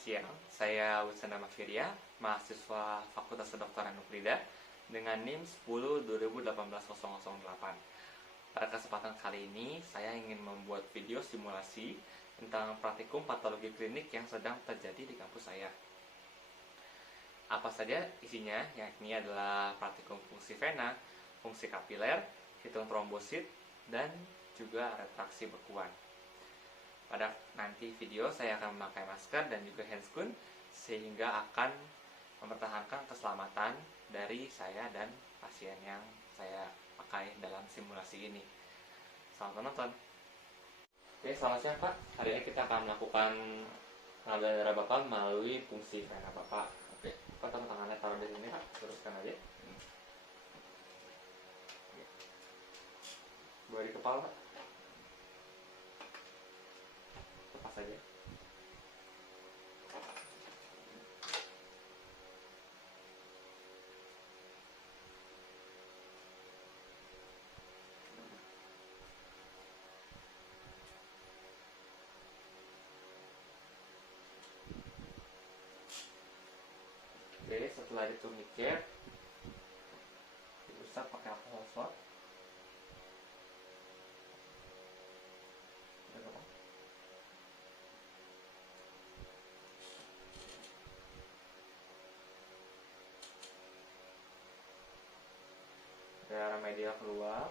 siang. Saya Wisana Mafiria, mahasiswa Fakultas Kedokteran Nuklida dengan NIM 10/2018-008. Pada kesempatan kali ini, saya ingin membuat video simulasi tentang praktikum patologi klinik yang sedang terjadi di kampus saya. Apa saja isinya? Yakni adalah praktikum fungsi vena, fungsi kapiler, hitung trombosit, dan juga retraksi bekuan. Pada nanti video saya akan memakai masker dan juga handscoon sehingga akan mempertahankan keselamatan dari saya dan pasien yang saya pakai dalam simulasi ini. Selamat menonton. Oke, selamat siang Pak. Hari ini kita akan melakukan pengambilan darah Bapak melalui fungsi vena Bapak. Oke, Pak, tangannya taruh di sini Pak, luruskan aja. Boleh di kepala Pak. Lepas saja. Oke, setelah ditumikir, diusap pakai alkohol swab. Darah medial keluar.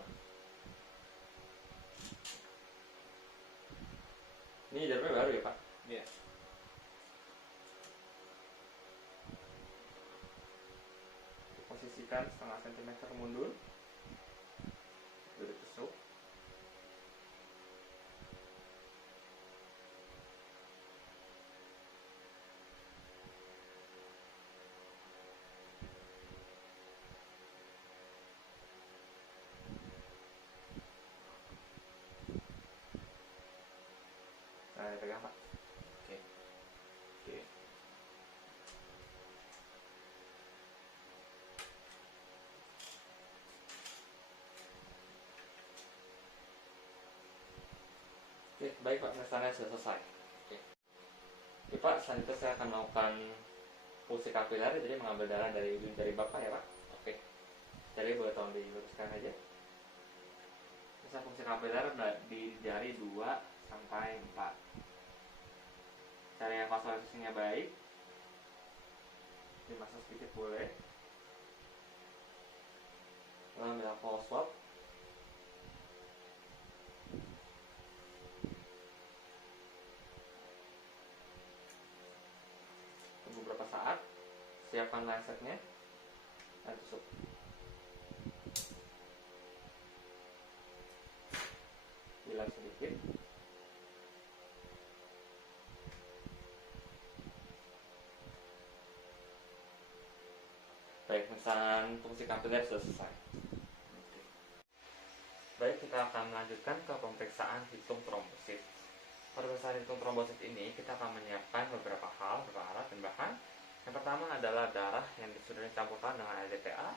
Ini darahnya baru ya Pak? Iya. Posisikan setengah sentimeter mundur. Sudah ditusuk. Nah, pegang Pak. Oke. Oke. Oke, baik Pak, pemesannya sudah selesai. Oke Pak, selanjutnya saya akan melakukan fungsi kapiler, jadi mengambil darah dari ujung jari Bapak ya Pak. Oke. Jadi boleh tolong diluruskan aja. Bisa fungsi kapiler di jari 2 sampai 4. Cari yang konsolidasinya baik. Dimasuk sedikit boleh. Lalu ambil alkohol swab. Tunggu beberapa saat. Siapkan lancetnya dan tusuk. Bilas sedikit. Baik, pemeriksaan fungsi kapiler sudah selesai. Baik, kita akan melanjutkan ke pemeriksaan hitung trombosit. Pemeriksaan hitung trombosit ini kita akan menyiapkan beberapa hal, beberapa alat dan bahan. Yang pertama adalah darah yang sudah dicampurkan dengan LDTA.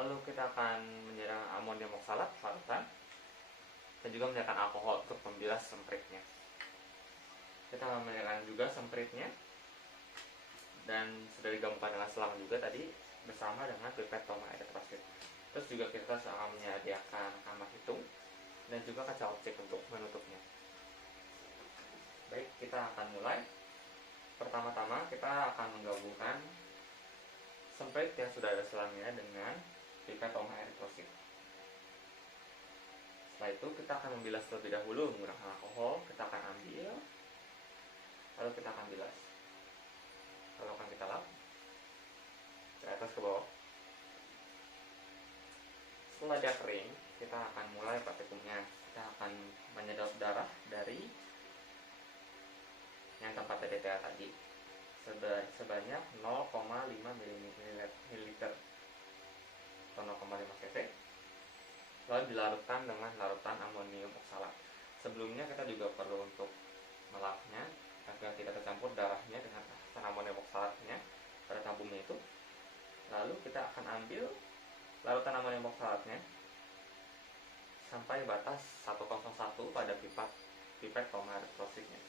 Lalu kita akan menyediakan amonium oksalat larutan dan juga menyediakan alkohol untuk membilas sempritnya. Kita akan menyediakan juga sempritnya dan sudah digabungkan dengan selang juga tadi bersama dengan pipet toma eritrosit. Terus juga kita akan menyediakan kamar hitung dan juga kaca optik untuk menutupnya. Baik, kita akan mulai. Pertama-tama kita akan menggabungkan semprit yang sudah ada selangnya dengan pipet toma eritrosit. Setelah itu kita akan membilas terlebih dahulu menggunakan alkohol. Kita akan ambil, lalu kita akan bilas. Lalu akan kita lap dari atas ke bawah. Setelah dia kering, kita akan mulai praktikumnya. Kita akan menyedot darah dari yang tempat TDTA tadi sebanyak 0,5 ml atau 0,5 cc. Lalu dilarutkan dengan larutan amonium oksalat. Sebelumnya kita juga perlu untuk melapnya agar tidak tercampur darahnya dengan amonium oksalatnya pada tabungnya itu. Lalu kita akan ambil larutan amonium oksalatnya sampai batas 101 pada pipet toma eritrositnya.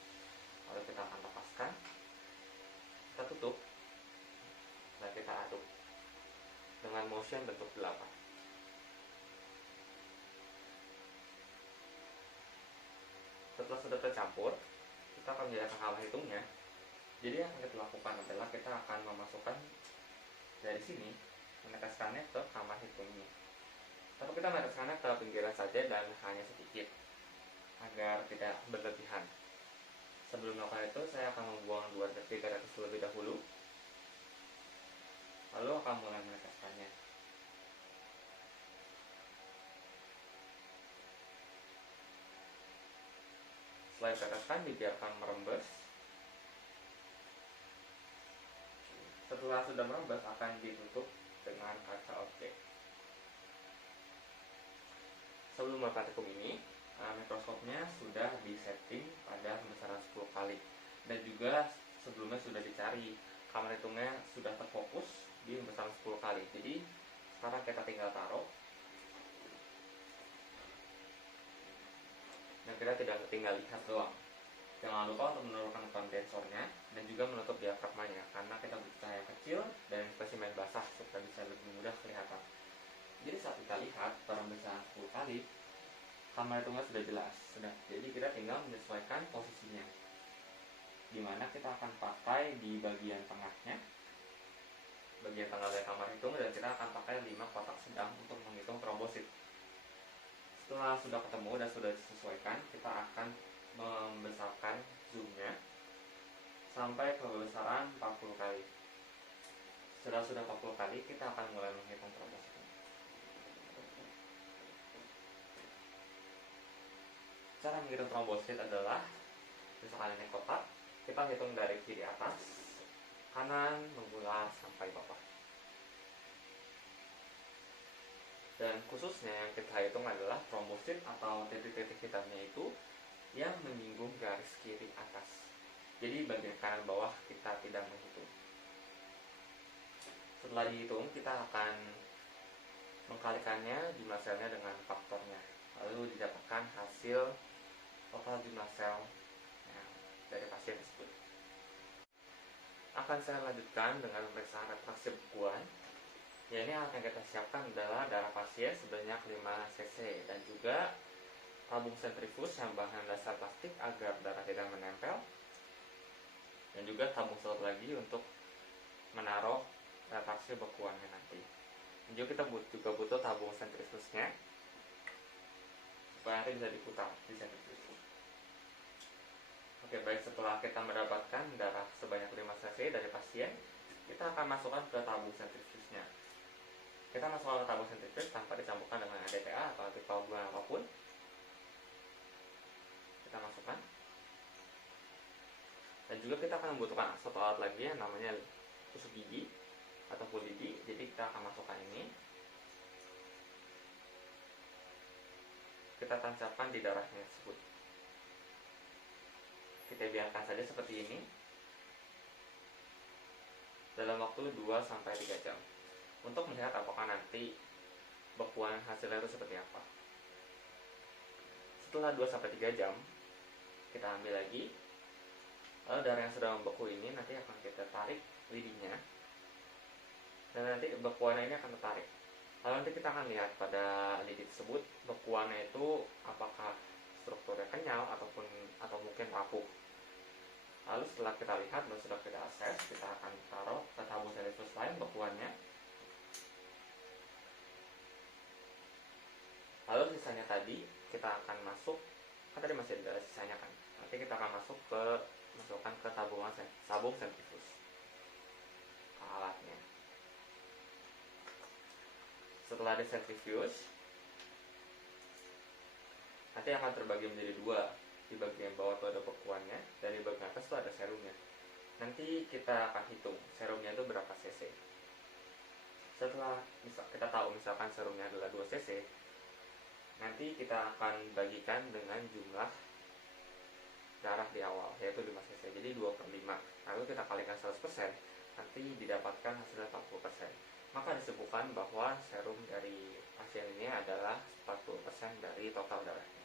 Lalu kita akan lepaskan dengan motion bentuk 8. Setelah sudah tercampur, kita akan menjelaskan hal hitungnya. Jadi yang akan kita lakukan adalah kita akan memasukkan dari sini, meneteskannya ke kamar hitungnya. Tapi kita meneteskannya ke pinggiran saja dan hanya sedikit, agar tidak berlebihan. Sebelum melakukan itu, saya akan membuang 2-3 tetes terlebih dahulu. Lalu akan mulai meneteskannya. Setelah diteteskan, dibiarkan merembes. Setelah sudah merembes, akan ditutup dengan kaca objek. Sebelum melakukan tekuk ini, mikroskopnya sudah disetting pada pembesaran 10 kali. Dan juga sebelumnya sudah dicari, kamera hitungnya sudah terfokus di pembesaran 10 kali. Jadi sekarang kita tinggal taruh. Dan kita tinggal lihat doang. Jangan lupa untuk menurunkan kondensornya dan juga menutup diafragmanya, karena kita butuh cahaya kecil dan spesimen basah supaya bisa lebih mudah kelihatan. Jadi saat kita lihat pembesaran 10 kali, kamera hitungnya sudah jelas. Jadi kita tinggal menyesuaikan posisinya, dimana kita akan pakai di bagian tengahnya, bagian tengah dari kamera hitung, dan kita akan pakai 5 kotak sedang untuk menghitung trombosit. Setelah sudah ketemu dan sudah disesuaikan, kita akan membesarkan zoomnya sampai ke besaran 40 kali. Setelah sudah 40 kali, kita akan mulai menghitung trombositnya. Cara menghitung trombosit adalah, misalkan ini kotak, kita hitung dari kiri atas, kanan mengular sampai bawah. Dan khususnya yang kita hitung adalah trombosit atau titik-titik hitamnya itu yang menyinggung garis kiri atas. Jadi bagian kanan bawah kita tidak menghitung. Setelah dihitung, kita akan mengkalikannya jumlah selnya dengan faktornya, lalu didapatkan hasil total jumlah sel dari pasien tersebut. Akan saya lanjutkan dengan pemeriksaan refraksi bekuan. Ya, ini alat yang kita siapkan adalah darah pasien sebanyak 5 cc dan juga tabung sentrifuge yang bahan dasar plastik agar darah tidak menempel, dan juga tabung satu lagi untuk menaruh refraksi bekuannya nanti. Dan juga kita juga butuh tabung sentrifuge-nya supaya nanti bisa diputar di sentrifuge. Oke, baik, setelah kita mendapatkan darah sebanyak 5 cc dari pasien, kita akan masukkan ke tabung sentrifuge-nya. Kita masukkan ke tabung sentrifuge tanpa dicampurkan dengan ADTA atau antikoagulan apapun. Kita masukkan. Dan juga kita akan membutuhkan satu alat lagi yang namanya tusuk gigi atau full lidi. Jadi kita akan masukkan ini. Kita tancapkan di darahnya tersebut. Kita biarkan saja seperti ini dalam waktu 2-3 jam untuk melihat apakah nanti bekuan hasilnya itu seperti apa. Setelah 2-3 jam, kita ambil lagi. Lalu darah yang sudah membeku ini nanti akan kita tarik lidinya, dan nanti bekuannya ini akan tertarik. Lalu nanti kita akan lihat pada lidi tersebut bekuannya itu apakah strukturnya kenyal atau mungkin rapuh. Lalu setelah kita lihat dan sudah kita akses, kita akan taruh ke tabung sentrifuge lain bekuannya. Lalu sisanya tadi kita akan masuk, kan tadi masih ada sisanya kan. Nanti kita akan masukkan ke tabung sentrifuge ke alatnya. Setelah di sentrifuge, nanti akan terbagi menjadi 2. Di bagian bawah itu ada bekuannya, dan di bagian atas itu ada serumnya. Nanti kita akan hitung serumnya itu berapa cc. Setelah kita tahu misalkan serumnya adalah 2 cc, nanti kita akan bagikan dengan jumlah darah di awal, yaitu 5 cc. Jadi 2/5. Lalu kita kalikan 100%, nanti didapatkan hasilnya 40%. Maka disebutkan bahwa serum dari pasien ini adalah 40% dari total darahnya.